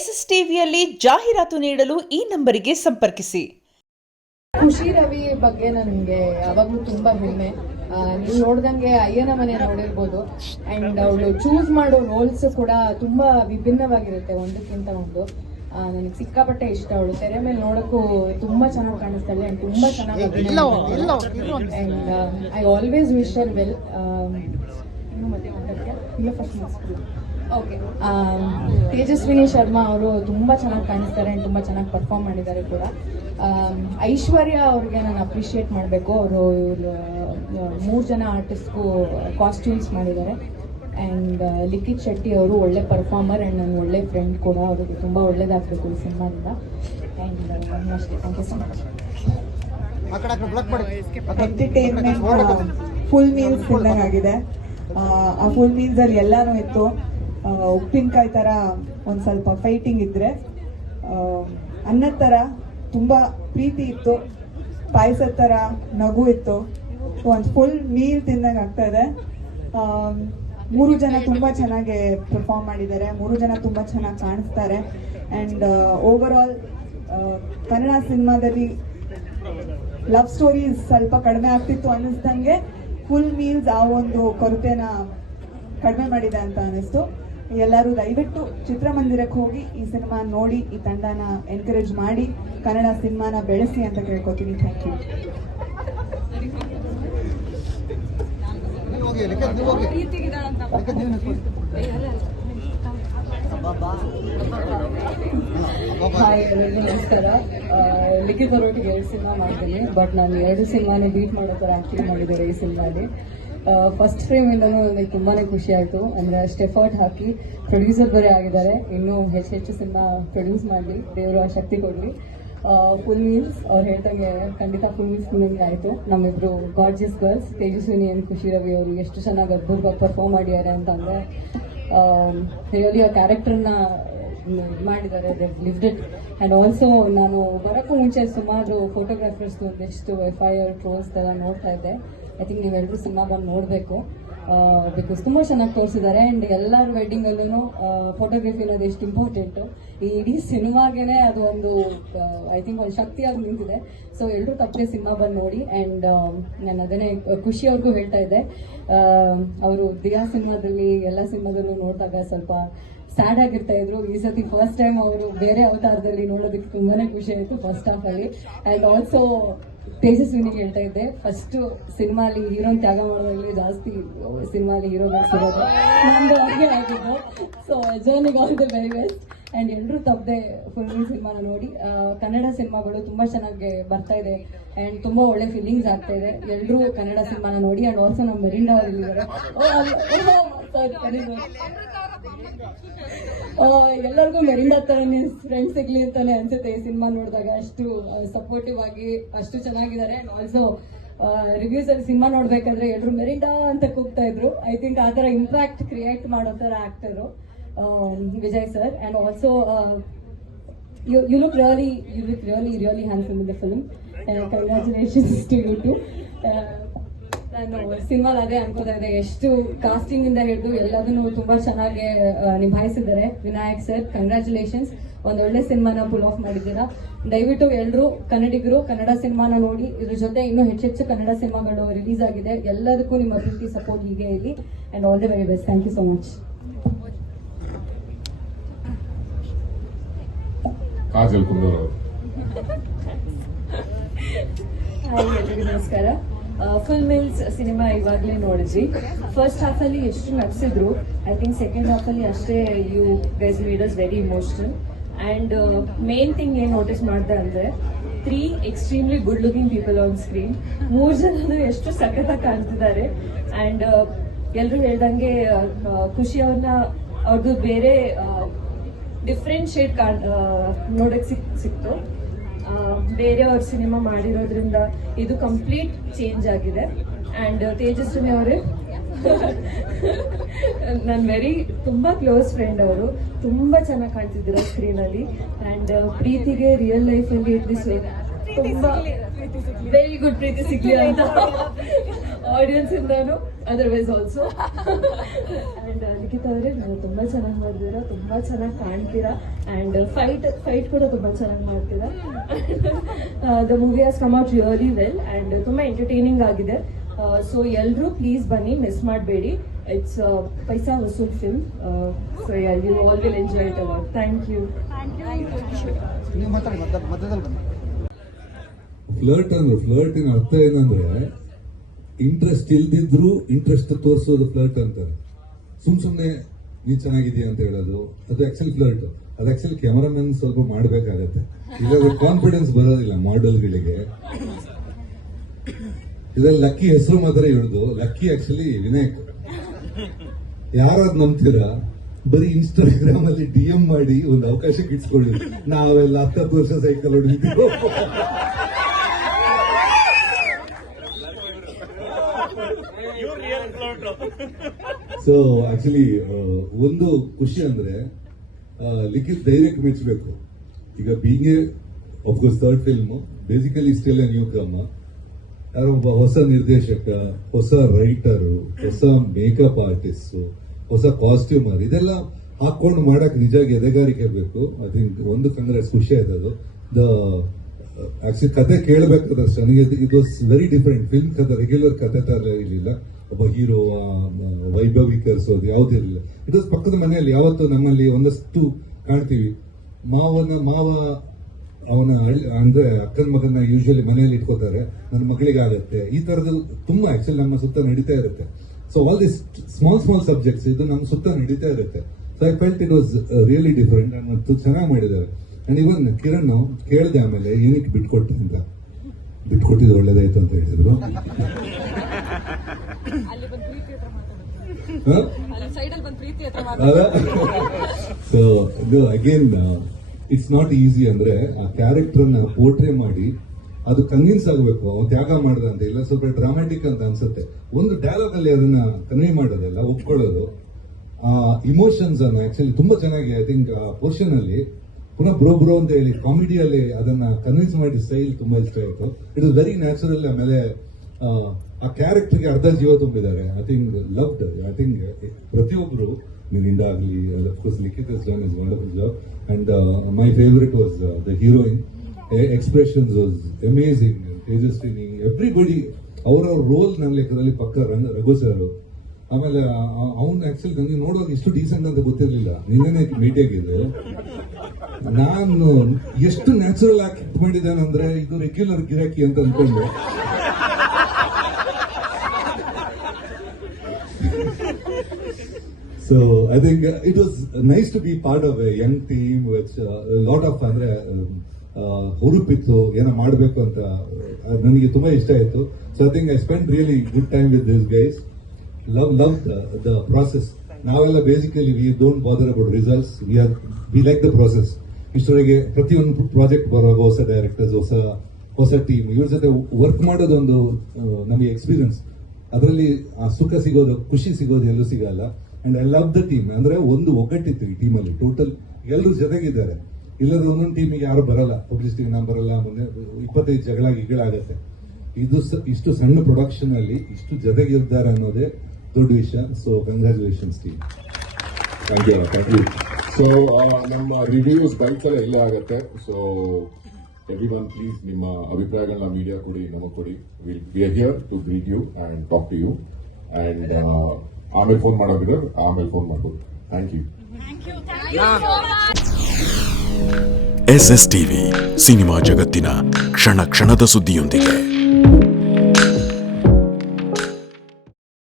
S S ಟಿವಿಯಲ್ಲಿ ಜಾಹೀರಾತು ನೀಡಲು ಈ ನಂಬರಿಗೆ ಸಂಪರ್ಕಿಸಿ. ಖುಷಿ ರವಿ ಬಗ್ಗೆ ನನಗೆ ಯಾವಾಗಲೂ ತುಂಬಾ ಹೆಮ್ಮೆ. ಆ, ನೀವು ನೋಡ್ದಂಗೆ ಅಯ್ಯನ ಮನೆ ನೋಡಿರ್ಬೋದು. ಅಂಡ್ ಅವಳು ಚೂಸ್ ಮಾಡೋ ರೋಲ್ಸ್ ಕೂಡ ತುಂಬಾ ವಿಭಿನ್ನವಾಗಿರುತ್ತೆ ಒಂದಕ್ಕಿಂತ ಒಂದು. ನನಗೆ ಸಿಕ್ಕಾಪಟ್ಟೆ ಇಷ್ಟ ಅವಳು. ತೆರೆ ಮೇಲೆ ನೋಡಕ್ಕೂ ತುಂಬಾ ಚೆನ್ನಾಗಿ ಕಾಣಿಸ್ತಾಳೆ ಅಂಡ್ ತುಂಬಾ ಚೆನ್ನಾಗಿ and I always wish her well ಇನ್ನು ಮತ್ತೆ ಮಾತಾಡ್ತೀಯ? ಇಲ್ಲ ಫಸ್ಟ್ ಓಕೆ ತೇಜಸ್ವಿನಿ ಶರ್ಮಾ ಅವರು ತುಂಬಾ ಚೆನ್ನಾಗಿ ಕಾಣಿಸ್ತಾರೆ ಅಂಡ್ ತುಂಬಾ ಚೆನ್ನಾಗಿ ಪರ್ಫಾರ್ಮ್ ಮಾಡಿದ್ದಾರೆ ಕೂಡ. ಆಮ್, ಐಶ್ವರ್ಯ ಅವ್ರಿಗೆ ನಾನು ಅಪ್ರಿಷಿಯೇಟ್ ಮಾಡಬೇಕು. ಅವರು ಮೂರು ಜನ ಆರ್ಟಿಸ್ಟ್ಗೂ ಕಾಸ್ಟ್ಯೂಮ್ಸ್ ಮಾಡಿದ್ದಾರೆ. ಆ್ಯಂಡ್ ಲಿಖಿತ್ ಶೆಟ್ಟಿ ಅವರು ಒಳ್ಳೆ ಪರ್ಫಾರ್ಮರ್ ಆ್ಯಂಡ್ ನನ್ನ ಒಳ್ಳೆ ಫ್ರೆಂಡ್ ಕೂಡ. ಅವ್ರಿಗೆ ತುಂಬ ಒಳ್ಳೇದಾಗಬೇಕು ಈ ಸಿನಿಮಾದಿಂದ. ಆ್ಯಂಡ್ ಅಷ್ಟೇ thank you so much entertainment full meals ತಿಂದಂಗಾಗಿದೆ. ಆ, ಆ ಫುಲ್ ಮೀನ್ಸ್ ಅಲ್ಲಿ ಎಲ್ಲಾನು ಇತ್ತು. ಉಪ್ಪಿನಕಾಯಿ ಥರ ಒಂದು ಸ್ವಲ್ಪ ಫೈಟಿಂಗ್ ಇದ್ರೆ ಆ, ಅನ್ನದ ಥರ ತುಂಬಾ ಪ್ರೀತಿ ಇತ್ತು ಪಾಯಸದ ಥರ ನಗು ಇತ್ತು. ಒಂದು ಫುಲ್ ಮೀಲ್ ತಿಂದಂಗೆ ಆಗ್ತಾ ಇದೆ. ಮೂರು ಜನ ತುಂಬಾ ಚೆನ್ನಾಗಿ ಪರ್ಫಾರ್ಮ್ ಮಾಡಿದ್ದಾರೆ ಮೂರು ಜನ ತುಂಬಾ ಚೆನ್ನಾಗಿ ಕಾಣಿಸ್ತಾರೆ. ಅಂಡ್ ಓವರ್ ಕನ್ನಡ ಸಿನಿಮಾದಲ್ಲಿ ಲವ್ ಸ್ಟೋರೀಸ್ ಸ್ವಲ್ಪ ಕಡಿಮೆ ಆಗ್ತಿತ್ತು ಅನ್ನಿಸ್ದಂಗೆ ಫುಲ್ ಮೀಲ್ಸ್ ಆ ಒಂದು ಕೊರತೆನ ಕಡಿಮೆ ಮಾಡಿದೆ ಅಂತ ಅನಿಸ್ತು ಎಲ್ಲರೂ ದಯವಿಟ್ಟು ಚಿತ್ರಮಂದಿರಕ್ಕೆ ಹೋಗಿ ಈ ಸಿನಿಮಾ ನೋಡಿ, ಈ ತಂಡನ ಎನ್ಕರೇಜ್ ಮಾಡಿ, ಕನ್ನಡ ಸಿನಿಮಾನ ಬೆಳೆಸಿ ಅಂತ ಕೇಳ್ಕೊತೀನಿ. ಥ್ಯಾಂಕ್ ಯು ನಮಸ್ಕಾರ. ಲಿಖಿತ ಅವರೊಟ್ಟಿಗೆ ಎರಡು ಸಿನಿಮಾ ಮಾಡ್ತೀನಿ ಬಟ್ ನಾನು ಎರಡು ಸಿನಿಮಾನೇ ಬೀಟ್ ಮಾಡೋ ಥರ ಆ್ಯಕ್ಟಿಂಗ್ ಮಾಡಿದ್ದಾರೆ ಈ ಸಿನಿಮಾಲಿ. ಫಸ್ಟ್ ಫ್ರೇಮ್ ಫ್ರೇಮಿಂದನೂ ನನಗೆ ತುಂಬಾನೇ ಖುಷಿ ಆಯ್ತು. ಅಂದರೆ ಅಷ್ಟು ಹಾಕಿ ಪ್ರೊಡ್ಯೂಸರ್ ಬೇರೆ ಆಗಿದ್ದಾರೆ. ಇನ್ನೂ ಹೆಚ್ಚು ಹೆಚ್ಚು ಸಿನಿಮಾ ಪ್ರೊಡ್ಯೂಸ್ ಮಾಡಲಿ ದೇವರು ಆ ಶಕ್ತಿ ಕೊಡ್ಲಿ. ಫುಲ್ ಮೀಲ್ಸ್ ಅವ್ರು ಹೇಳ್ತಂಗೆ ಖಂಡಿತ ಫುಲ್ ಮೀಲ್ಸ್ ಫುಲ್ ಆಯಿತು. ನಮ್ಮಿಬ್ರು ಗಾರ್ಜಿಯಸ್ ಗರ್ಲ್ಸ್ ತೇಜಸ್ವಿನಿ ಏನು ಖುಷಿ ರವಿ ಅವರು ಎಷ್ಟು ಚೆನ್ನಾಗಿ ಅದ್ಭುತವಾಗಿ ಪರ್ಫಾರ್ಮ್ ಮಾಡಿದ್ದಾರೆ ಅಂತ ಅಂದರೆ ರಿಯಲಿ ಆ ಕ್ಯಾರೆಕ್ಟರ್ನ ಮಾಡಿದ್ದಾರೆ. ಲಿವ್ಡ್ ಇಟ್ ಆ್ಯಂಡ್ ಆಲ್ಸೋ ನಾನು ಬರೋಕ್ಕೂ ಮುಂಚೆ ಸುಮಾರು ಫೋಟೋಗ್ರಾಫರ್ಸ್ ಒಂದಿಷ್ಟು ಎಫ್ ಐ ಆರ್ ಟ್ರೋಲ್ಸ್ ಎಲ್ಲ ನೋಡ್ತಾ ಇದ್ದೆ. ಐ ಥಿಂಕ್ ನೀವೆಲ್ಲರೂ ಸಿನಿಮಾ ಬಂದು ನೋಡಬೇಕು. ಬಿಕಾಸ್ ತುಂಬ ಚೆನ್ನಾಗಿ ತೋರಿಸಿದ್ದಾರೆ. ಆ್ಯಂಡ್ ಎಲ್ಲರ ವೆಡ್ಡಿಂಗಲ್ಲೂ ಫೋಟೋಗ್ರಫಿ ಅನ್ನೋದು ಎಷ್ಟು ಇಂಪಾರ್ಟೆಂಟು ಈ ಇಡೀ ಸಿನಿಮಾಗೇನೆ ಅದು ಒಂದು ಐ ಥಿಂಕ್ ಒಂದು ಶಕ್ತಿಯಾಗಿ ನಿಂತಿದೆ. ಸೊ ಎಲ್ಲರೂ ತಪ್ಪದೆ ಸಿನಿಮಾ ಬಂದು ನೋಡಿ. ಆ್ಯಂಡ್ ನಾನು ಅದನ್ನೇ ಖುಷಿಯವ್ರಿಗೂ ಹೇಳ್ತಾ ಇದ್ದೆ. ಅವರು ದಿಯಾ ಸಿನಿಮಾದಲ್ಲಿ, ಎಲ್ಲ ಸಿನಿಮಾದಲ್ಲೂ ನೋಡಿದಾಗ ಸ್ವಲ್ಪ ಸ್ಯಾಡ್ ಆಗಿರ್ತಾ ಇದ್ರು. ಈ ಸತಿ ಫಸ್ಟ್ ಟೈಮ್ ಅವರು ಬೇರೆ ಅವತಾರದಲ್ಲಿ ನೋಡೋದಕ್ಕೆ ತುಂಬಾನೇ ಖುಷಿ ಆಯಿತು ಫಸ್ಟ್ ಹಾಫ್ ಅಲ್ಲಿ. ಆ್ಯಂಡ್ ಆಲ್ಸೋ ತೇಜಸ್ವಿನಿಗೆ ಹೇಳ್ತಾ ಇದ್ದೆ ಫಸ್ಟ್ ಸಿನಿಮಾಲಿ ಹೀರೋನ್ ತ್ಯಾಗ ಮಾಡೋದ್ರಲ್ಲಿ ಜಾಸ್ತಿ ಸಿನಿಮಾಲಿ ಹೀರೋ ಸಿಗೋದು ನಮ್ದು ಹಾಗೆ ಆಗಿದ್ದು. So journey all the very best and ಎಲ್ಲರೂ ತಪ್ಪದೆ ಫುಲ್ ಸಿನಿಮಾನ ನೋಡಿ. ಕನ್ನಡ ಸಿನಿಮಾಗಳು ತುಂಬ ಚೆನ್ನಾಗಿ ಬರ್ತಾ ಇದೆ. ಆ್ಯಂಡ್ ತುಂಬ ಒಳ್ಳೆ ಫೀಲಿಂಗ್ಸ್ ಆಗ್ತಾ ಇದೆ. ಎಲ್ಲರೂ ಕನ್ನಡ ಸಿನಿಮಾನ ನೋಡಿ. ಆ್ಯಂಡ್ ಆಲ್ಸೋ ನಮ್ಮ ಮೆರಿಂಡ ಅವರು ಇಲ್ಲಿದ್ದಾರೆ ಸಾರಿ ಎಲ್ಲರಿಗೂ ಮೆರಿಂಡಾ ತರನೇ ಫ್ರೆಂಡ್ಸ್ ಸಿಗ್ಲಿ ಅಂತಾನೆ ಅನ್ಸುತ್ತೆ ಈ ಸಿನಿಮಾ ನೋಡಿದಾಗ. ಅಷ್ಟು ಸಪೋರ್ಟಿವ್ ಆಗಿ ಅಷ್ಟು ಚೆನ್ನಾಗಿದ್ದಾರೆ. ಅಂಡ್ ಆಲ್ಸೋ ರಿವ್ಯೂಸ್ ಅಲ್ಲಿ ಸಿನಿಮಾ ನೋಡ್ಬೇಕಾದ್ರೆ ಎಲ್ಲರೂ ಮೆರಿಂಡಾ ಅಂತ ಕೂಗ್ತಾ ಇದ್ರು. ಐ ಥಿಂಕ್ ಆ ತರ ಇಂಪ್ಯಾಕ್ಟ್ ಕ್ರಿಯೇಟ್ ಮಾಡೋ ತರ actor Vijay sir and also you you look really you look really really handsome in the film. Uh, too too. Uh, ನಾನು ಸಿನಿಮಾ ಅದೇ ಅನ್ಕೋತಾ ಇದ್ದೆ. ಎಷ್ಟು ಕಾಸ್ಟಿಂಗ್ ಇಂದ ಹಿಡಿದು ಎಲ್ಲದನ್ನು ತುಂಬಾ ಚೆನ್ನಾಗಿ ನಿಭಾಯಿಸಿದ್ದಾರೆ. ವಿನಾಯಕ್ ಸರ್ ಕಂಗ್ರ್ಯಾಚುಲೇಷನ್ಸ್ ಒಳ್ಳೆ ಸಿನಿಮಾನ ಪುಲ್ ಆಫ್ ಮಾಡಿದ್ದೀರಾ. ದಯವಿಟ್ಟು ಎಲ್ಲರೂ ಕನ್ನಡಿಗರು ಕನ್ನಡ ಸಿನಿಮಾನ ನೋಡಿ. ಇದ್ರ ಜೊತೆ ಇನ್ನೂ ಹೆಚ್ಚೆಚ್ಚು ಕನ್ನಡ ಸಿನಿಮಾಗಳು ರಿಲೀಸ್ ಆಗಿದೆ. ಎಲ್ಲದಕ್ಕೂ ನಿಮ್ಮ ಪ್ರೀತಿ ಸಪೋರ್ಟ್ ಹೀಗೆ ಇರಲಿ. And all the very best thank you so much Kajal Kundur hi ಎಲ್ರಿಗೂ ನಮಸ್ಕಾರ. ಫುಲ್ ಮಿಲ್ಸ್ ಸಿನಿಮಾ ಇವಾಗಲೇ ನೋಡಿದ್ವಿ. ಫಸ್ಟ್ ಹಾಫಲ್ಲಿ ಎಷ್ಟು ನಗಿಸಿದ್ರು. ಐ ಥಿಂಕ್ ಸೆಕೆಂಡ್ ಹಾಫಲ್ಲಿ ಅಷ್ಟೇ you guys leaders very emotional and main thing ಏನು ನೋಟಿಸ್ ಮಾಡಿದೆ ಅಂದರೆ three extremely good looking people on screen ಮೂರು ಜನರು ಎಷ್ಟು ಸಖತ್ತಾಗಿ ಕಾಣ್ತಿದ್ದಾರೆ. ಆ್ಯಂಡ್ ಎಲ್ಲರೂ ಹೇಳ್ದಂಗೆ ಖುಷಿ ಅವ್ರನ್ನ ಅವ್ರದ್ದು ಬೇರೆ ಡಿಫ್ರೆಂಟ್ ಶೇಡ್ ಕಾಣ್ ನೋಡೋಕ್ಕೆ ಸಿಕ್, ಸಿಕ್ತು. ಬೇರೆಯವ್ರ ಸಿನಿಮಾ ಮಾಡಿರೋದ್ರಿಂದ ಇದು ಕಂಪ್ಲೀಟ್ ಚೇಂಜ್ ಆಗಿದೆ. ಆ್ಯಂಡ್ ತೇಜಸ್ವಿನಿ ಅವರೇ ನನ್ನ ವೆರಿ ತುಂಬ ಕ್ಲೋಸ್ ಫ್ರೆಂಡ್ ಅವರು. ತುಂಬ ಚೆನ್ನಾಗಿ ಕಾಣ್ತಿದ್ದೀರ ಸ್ಕ್ರೀನಲ್ಲಿ ಆ್ಯಂಡ್ ಪ್ರೀತಿಗೆ ರಿಯಲ್ ಲೈಫಲ್ಲಿ ಇಟ್ಲಿಸ್ ತುಂಬ ವೆರಿ ಗುಡ್ ಪ್ರೀತಿ ಸಿಗ್ಲಿ ಅಂತ. ಆಡಿಯನ್ಸ್ ಇಂದಾನು ಅದರ್ವೈಸ್ ಆಲ್ಸೋ ಅಂಡ್ ಲಿಖಿತ್ ಅವರೇ ನೀವು ತುಂಬಾ ಚೆನ್ನಾಗಿ ಮಾಡಿದ್ದೀರಾ ತುಂಬಾ ಚೆನ್ನಾಗಿ ಕಾಣ್ತೀರಾ. ಅಂಡ್ ಫೈಟ್ ಫೈಟ್ ಕೂಡ ತುಂಬಾ ಚೆನ್ನಾಗಿ ಮಾಡ್ತೀರಾ. The movie has come out really well and ತುಂಬಾ ಎಂಟರ್ಟೈನಿಂಗ್ ಆಗಿದೆ. ಸೊ ಎಲ್ಲರೂ ಪ್ಲೀಸ್ ಬನ್ನಿ ಮಿಸ್ ಮಾಡಬೇಡಿ. It's paisa vasool film so you all will enjoy it hour thank you flirt ಅಂದ್ರೆ ಫ್ಲರ್ಟಿನ ಅರ್ಥ ಏನಂದ್ರೆ ಇಂಟ್ರೆಸ್ಟ್ ಇಲ್ದಿದ್ರು ಇಂಟ್ರೆಸ್ಟ್ ತೋರಿಸೋದು ಫ್ಲರ್ಟ್ ಅಂತಾರೆ. ಸುಮ್ ಸುಮ್ನೆ ನೀ ಚೆನ್ನಾಗಿದೆಯಾ ಅಂತ ಹೇಳೋದು, ಅದು ಆಕ್ಚುಲಿ ಫ್ಲರ್ಟ್ ಅದು ಆಕ್ಚುಲಿ ಕ್ಯಾಮರಾಮನ್ ಸ್ವಲ್ಪ ಮಾಡ್ಬೇಕಾಗತ್ತೆ. ಇವಾಗ ಕಾನ್ಫಿಡೆನ್ಸ್ ಬರೋದಿಲ್ಲ ಮಾಡೆಲ್ಗಳಿಗೆ ಇದ್ರಲ್ಲಿ ಲಕ್ಕಿ ಹೆಸರು ಮಾತ್ರ ಹೇಳುದು ಲಕ್ಕಿ ಆಕ್ಚುಲಿ ವಿನಾಯಕ್. ಯಾರಾದ್ ನಂಬ್ತೀರಾ? ಬರೀ ಇನ್ಸ್ಟಾಗ್ರಾಮ್ ಅಲ್ಲಿ ಡಿ ಎಂ ಮಾಡಿ ಒಂದು ಅವಕಾಶಕ್ಕೆ ಇಟ್ಸ್ಕೊಳ್ಳಿ ನಾವೆಲ್ಲ ಹತ್ತತ್ತು ವರ್ಷ ಸೈಕಲ್ ಹೊಡೆದಿದ್ದೀವಿ. ಸೊ ಆಕ್ಚುಲಿ ಒಂದು ಖುಷಿ ಅಂದ್ರೆ ಲಿಖಿತ್ ಧೈರ್ಯಕ್ಕೆ ಮೆಚ್ಚಬೇಕು ಈಗ being of the third film basically still new ಕ್ರಮ ಒಬ್ಬ ಹೊಸ ನಿರ್ದೇಶಕ, ಹೊಸ ರೈಟರ್ ಹೊಸ ಮೇಕಪ್ ಆರ್ಟಿಸ್ಟ್ ಹೊಸ ಕಾಸ್ಟ್ಯೂಮರ್ ಇದೆಲ್ಲ ಹಾಕೊಂಡು ಮಾಡಕ್ ನಿಜವಾಗಿ ಎದೆಗಾರಿಕೆ ಬೇಕು. ಐ ಥಿಂಕ್ ಒಂದು ಕಂಗ್ರೆಸ್ ಖುಷಿ ಆಯ್ತು ಅದು ದ ಆಕ್ಚುಲಿ ಕತೆ ಕೇಳಬೇಕಾದ್ರೆ ನನಗೆ it was very different film ಕತೆ ರೆಗ್ಯುಲರ್ ಕತೆ ತರ ಇರಲಿಲ್ಲ. ಒಬ್ಬ ಹೀರೋ ವೈಭವೀಕರಿಸೋದು ಯಾವುದೇ ಇರಲಿಲ್ಲ. ಇಟ್ ವಾಸ್ ಪಕ್ಕದ ಮನೆಯಲ್ಲಿ. ಯಾವತ್ತು ನಮ್ಮಲ್ಲಿ ಒಂದಷ್ಟು ಕಾಣ್ತೀವಿ. ಮಾವನ, ಮಾವ, ಅವನ ಅಂದ್ರೆ ಅಕ್ಕನ ಮಗನ ಯೂಶಲಿ ಮನೆಯಲ್ಲಿ ಇಟ್ಕೋತಾರೆ. ನನ್ನ ಮಗಳಿಗೆ ಆಗುತ್ತೆ. ಈ ತರದ ತುಂಬಾ ಆಕ್ಚುಲಿ ನಮ್ಮ ಸುತ್ತ ನಡೀತಾ ಇರುತ್ತೆ. So all this small small subjects ಇದು ನಮ್ಮ ಸುತ್ತ ನಡೀತಾ ಇರುತ್ತೆ. So I felt it was really different ಚೆನ್ನಾಗಿ ಮಾಡಿದ್ದಾರೆ. ಇವನ್ ಕಿರಣ್ ಕೇಳಿದೆ ಆಮೇಲೆ ಏನಕ್ಕೆ ಬಿಟ್ಕೊಟ್ಟೆ ಅಂತ? ಬಿಟ್ಕೊಟ್ಟಿದ್ದು ಒಳ್ಳೇದಾಯ್ತು ಅಂತ ಹೇಳಿದ್ರು. ಸೊ ಇದು ಅಗೇನ್ ಇಟ್ಸ್ ನಾಟ್ ಈಸಿ ಅಂದ್ರೆ ಆ ಕ್ಯಾರೆಕ್ಟರ್ನ ಪೋರ್ಟ್ರೇ ಮಾಡಿ ಅದು ಕನ್ವಿನ್ಸ್ ಆಗಬೇಕು ಅವ್ನು ತ್ಯಾಗ ಮಾಡ್ದಂತೆ ಅಂತ ಇಲ್ಲ ಸ್ವಲ್ಪ ಡ್ರಾಮ್ಯಾಟಿಕ್ ಅಂತ ಅನ್ಸುತ್ತೆ. ಒಂದು ಡೈಲಾಗ್ ಅಲ್ಲಿ ಅದನ್ನ ಕನ್ವೆ ಮಾಡೋದಲ್ಲ ಒಪ್ಕೊಳ್ಳೋದು ಆ ಇಮೋಷನ್ಸ್ ಅನ್ನ ಆಕ್ಚುಲಿ ತುಂಬಾ ಚೆನ್ನಾಗಿ ಐ ಥಿಂಕ್ ಆ ಪೋರ್ಷನ್ ಅಲ್ಲಿ ಪುನಃ ಬ್ರೋ ಬ್ರೋ ಅಂತ ಹೇಳಿ ಕಾಮಿಡಿಯಲ್ಲಿ ಅದನ್ನ ಕನ್ವಿನ್ಸ್ ಮಾಡಿ ಸ್ಟೈಲ್ ತುಂಬಾ ಇಷ್ಟ ಆಯಿತು. ಇಟ್ ಇಸ್ ವೆರಿ ನ್ಯಾಚುರಲ್ ಆಮೇಲೆ ಆ, ಕ್ಯಾರೆಕ್ಟರ್ಗೆ ಅರ್ಧ ಜೀವ ತುಂಬಿದ್ದಾರೆ. I think loved I think ಪ್ರತಿಯೊಬ್ಬರು ನಿನ್ನಿಂದ ಆಗಲಿ of course Likhith is done is wonderful job and my favourite was the heroine expressions was amazing Tejaswini everybody ಅವರವ್ರ ರೋಲ್ ನನ್ನ ಲೆಕ್ಕದಲ್ಲಿ ಪಕ್ಕ ರಂಗ ರಘು ಸರ್ ಆಮೇಲೆ ಅವ್ನು ಆಕ್ಚುಲಿ ನನಗೆ ನೋಡೋದು ಇಷ್ಟು ಡೀಸೆಂಟ್ ಅಂತ ಗೊತ್ತಿರಲಿಲ್ಲ. ನಿನ್ನೆ ಮೀಟಿಯಾಗಿದೆ ನಾನು ಎಷ್ಟು ನ್ಯಾಚುರಲ್ ಆಗಿ ಇಟ್ಕೊಂಡಿದ್ದೇನೆ ಅಂದ್ರೆ ಇದು ರೆಗ್ಯುಲರ್ ಗಿರಾಕಿ ಅಂತ ಅನ್ಕೊಂಡು. So I think it was nice to be part of a young team which lot of ಅಂದ್ರೆ ಹುರುಪಿತ್ತು, ಏನೋ ಮಾಡಬೇಕು ಅಂತ ನನಗೆ ತುಂಬಾ ಇಷ್ಟ ಆಯ್ತು. So I think I spend really good time with this guys love love the process ನಾವೆಲ್ಲ basically we don't bother about results we are we like the process ಇಷ್ಟೊಳಗೆ ಪ್ರತಿಯೊಂದು ಪ್ರಾಜೆಕ್ಟ್ ಬರುವಾಗ ಹೊಸ ಡೈರೆಕ್ಟರ್ಸ್ ಹೊಸ ಹೊಸ ಟೀಮ್ ಇವ್ರ ಜೊತೆ ವರ್ಕ್ ಮಾಡೋದೊಂದು ನಮಗೆ experience ಅದರಲ್ಲಿ ಆ ಸುಖ ಸಿಗೋದು, ಖುಷಿ ಸಿಗೋದು ಎಲ್ಲೂ ಸಿಗಲ್ಲ. And I love the team ಅಂದ್ರೆ ಒಂದು ಒಗ್ಗಟ್ಟಿತ್ತು ಈ ಟೀಮಲ್ಲಿ ಟೋಟಲ್ ಎಲ್ಲರೂ ಜೊತೆಗಿದ್ದಾರೆ. ಇಲ್ಲದ ಒಂದೊಂದು ಟೀಮಿಗೆ ಯಾರು ಬರಲ್ಲ. ಪಬ್ಲಿಸಿಟಿಗೆ ನಾನು ಬರಲ್ಲ ಮುಂದೆ ಇಪ್ಪತ್ತೈದು ಜಗಳ ಗಿಗಳಾಗತ್ತೆ ಇದು ಇಷ್ಟು ಸಣ್ಣ ಪ್ರೊಡಕ್ಷನ್ ಅಲ್ಲಿ ಇಷ್ಟು ಜೊತೆಗಿರ್ತಾರೆ ಅನ್ನೋದೇ ದೊಡ್ಡ ವಿಷಯ. So congratulations team thank you so ನಮ್ಮ ರಿವ್ಯೂಸ್ ಬೈಕ್ ಎಲ್ಲ ಇಲ್ಲೇ ಆಗುತ್ತೆ. ಸೊ ಎವ್ರಿ ಒನ್ ಪ್ಲೀಸ್ ನಿಮ್ಮ ಅಭಿಪ್ರಾಯಗಳನ್ನ ಮೀಡಿಯಾ ಕೊಡಿ ನಮಗೆ ಕೊಡಿ. Will here to greet you and talk to you and ಆಮೇಲೆ ಫೋನ್ ಮಾಡೋದಿದ್ರೆ ಆಮೇಲೆ ಫೋನ್ ಮಾಡ್ಬೋದು. Thank you S S TV cinema ಜಗತ್ತಿನ ಕ್ಷಣ ಕ್ಷಣದ ಸುದ್ದಿಯೊಂದಿಗೆ.